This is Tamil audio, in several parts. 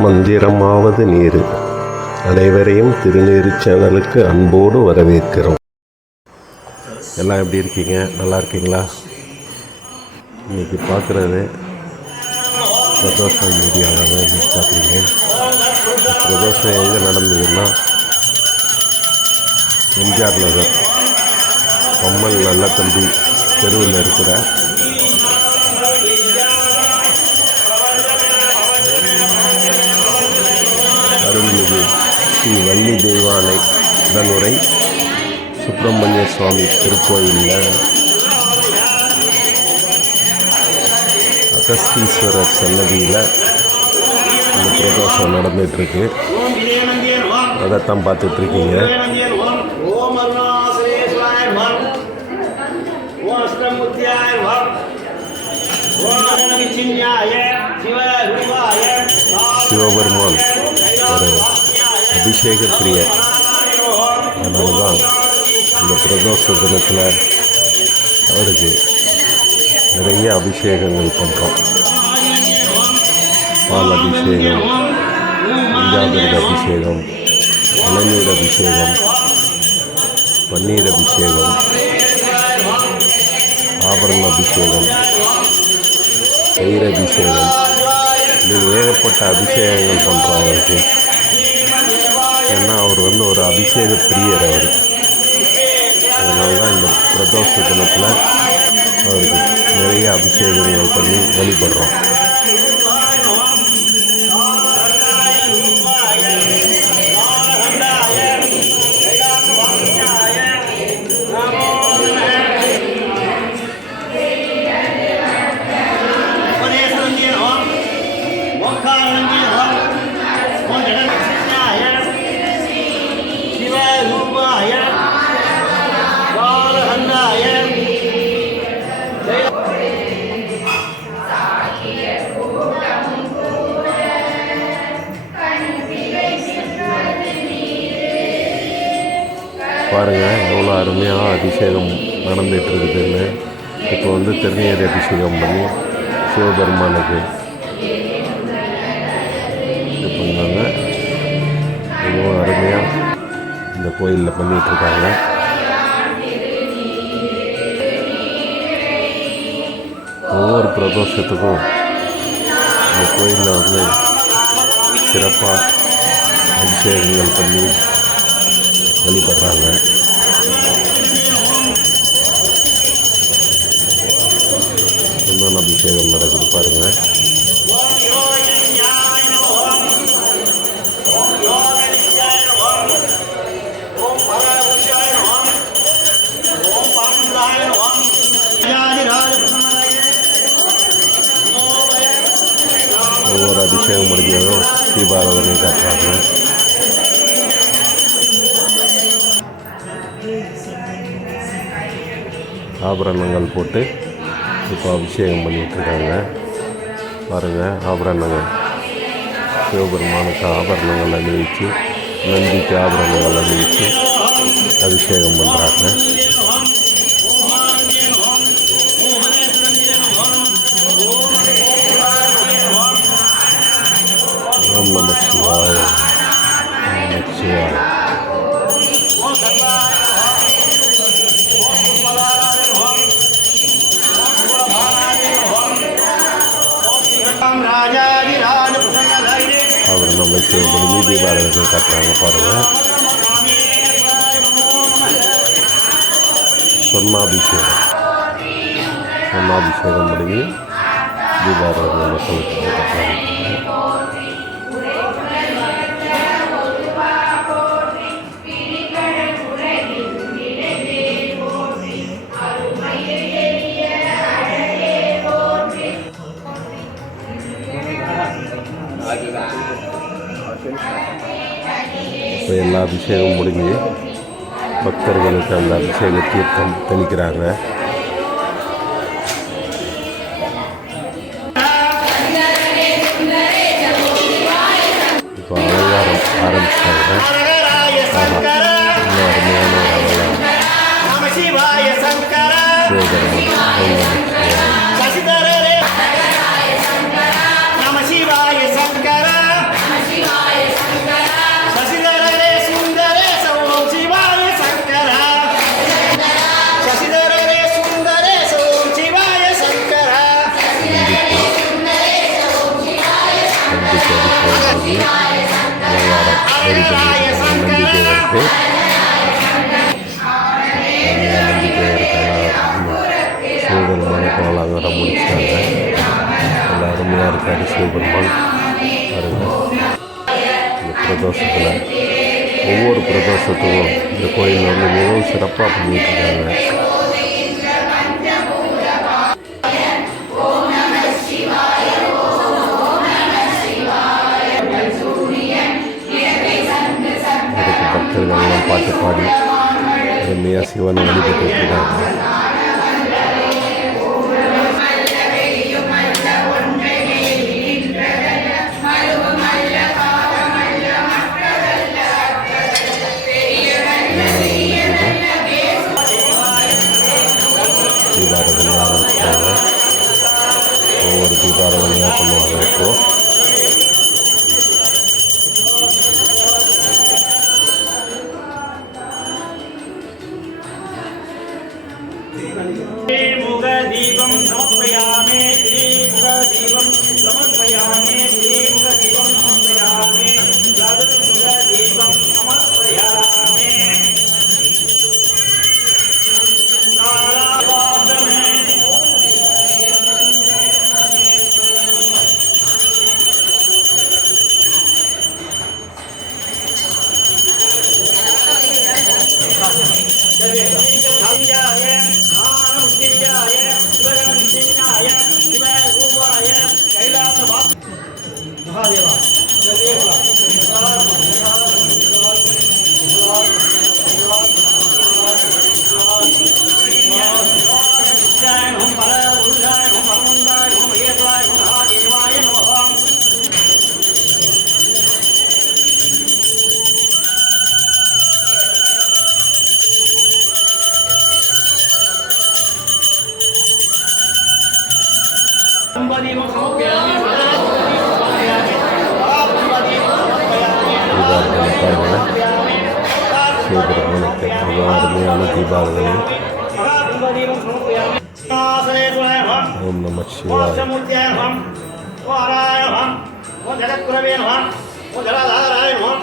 மந்திரமாவது நீர். அனைவரையும் திருநீறு சேனலுக்கு அன்போடு வரவேற்கிறோம். எல்லாம் எப்படி இருக்கீங்க? நல்லா இருக்கீங்களா? இன்னைக்கு பார்க்குறது பிரதோஷம் மீடியாவில் தான் இன்னைக்கு பார்க்குறீங்க. பிரதோஷம் எங்கே நடந்ததுன்னா எம்ஜிஆர் நகர். பொம்மல் நல்ல தம்பி தெருவில் இருக்கிற ஸ்ரீ வள்ளி தெய்வானை உடனுரை சுப்பிரமணிய சுவாமி திருக்கோயிலில். அகஸ்தீஸ்வரர் சன்னதியில் இந்த பிரதோஷம் நடந்துகிட்ருக்கு அதைத்தான் பார்த்துட்ருக்கீங்க சிவபெருமான் ஒரு அபிஷேக பிரியர் அதனால தான் இந்த பிரதோஷ தினத்தில் அவருக்கு நிறைய அபிஷேகங்கள் பண்ணுறோம் பால் அபிஷேகம் பஞ்சாமிர்த அபிஷேகம் இளநீர் அபிஷேகம் பன்னீர் அபிஷேகம் ஆபரண அபிஷேகம் தயிர் அபிஷேகம். இது ஏகப்பட்ட அபிஷேகங்கள் பண்ணுறோம் அவருக்கு. ஏன்னா அவர் வந்து ஒரு அபிஷேக பிரியர் அவர். அதனால தான் இந்த பிரதோஷ தினத்தில் அவருக்கு நிறைய அபிஷேகங்கள் பண்ணி வழிபடுறோம். பாருங்கள் எவ்வளோ அருமையாக அபிஷேகம் நடந்துட்டு இருக்குதுன்னு இப்போ வந்து திருநீர் அபிஷேகம் பண்ணி சிவபெருமானுக்கு இது பண்ணாங்க. மிகவும் அருமையாக இந்த கோயிலில் பண்ணிகிட்ருக்காங்க ஒவ்வொரு பிரதோஷத்துக்கும் இந்த கோயிலில் வந்து சிறப்பாக அபிஷேகங்கள் பண்ணி வழிபடுறாங்க என்னென்ன அபிஷேகம் நடக்குது பாருங்க ஒவ்வொரு அபிஷேகம் முடிஞ்சதும் தீபாராதனை காட்டுறாங்க ஆபரணங்கள் போட்டு இப்போ அபிஷேகம் பண்ணிகிட்ருக்காங்க பாருங்கள் ஆபரணங்கள். சிவபெருமானுக்கு ஆபரணங்கள் அணிவிச்சு நந்திக்கு ஆபரணங்கள் அணிவிச்சு அபிஷேகம் பண்ணுறாங்க ஓம் நம சிவாய. நம சிவாய. ஆபரணம் அபிஷேகம் பண்ணி தீபாராதனை காட்டுறாங்க பாருங்கள் சொர்ணாபிஷேகம் சொர்ணாபிஷேகம் பண்ணி தீபாராதனை மக்களுக்கு காட்டுறாங்க. இப்போ எல்லா அபிஷேகம் முடிஞ்சு பக்தர்களுக்கு அந்த அபிஷேக தீர்த்தம் தெளிக்கிறாங்க. நந்தி தேவருக்கு அருமையாக நந்தி தேவருக்கான சிவபெருமானுக்கு அலங்காரம் முடிச்சிட்டாங்க. அருமையாக இருக்கார் சிவபெருமான் பாருங்கள் இந்த பிரதோஷத்தில் ஒவ்வொரு பிரதோஷத்துக்கும் இந்த கோயில் வந்து மிகவும் சிறப்பாக பண்ணிட்டு 哦 சமர்ப்பயாமி ஆசனே துணயம் ஓம் நம சிவாய வாசமூர்த்தியாய நமம் ஓ ஹராய நமம் ஓ ஜடக்குரவே நமம் ஓ ஜலதாராய நமம்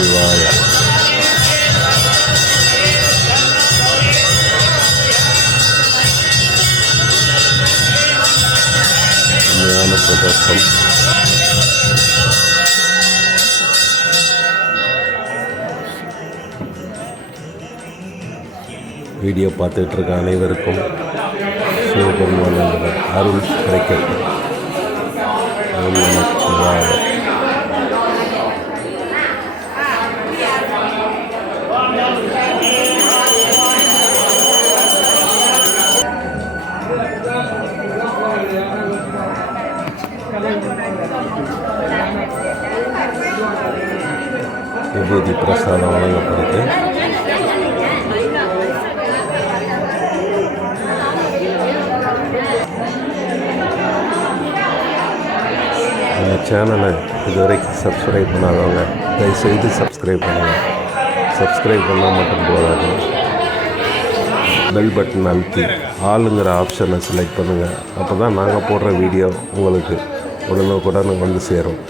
சிவாய உண்மையான வீடியோ பார்த்துட்டு இருக்க அனைவருக்கும் சிவபெருமான் அருள் கிடைக்கட்டும். நமச்சிவாய விபூதி பிரசாதம் வழங்கப்படுது இந்த சேனலை இதுவரைக்கும் சப்ஸ்கிரைப் பண்ணாதவங்க தயவுசெய்து சப்ஸ்கிரைப் பண்ணுங்கள் சப்ஸ்கிரைப் பண்ணால் மட்டும் போதாது பெல் பட்டன் அழுத்தி ஆளுங்கிற ஆப்ஷனை செலக்ட் பண்ணுங்கள் அப்போ தான் நாங்கள் போடுற வீடியோ உங்களுக்கு உடனுக்குடன் வந்து சேரும்.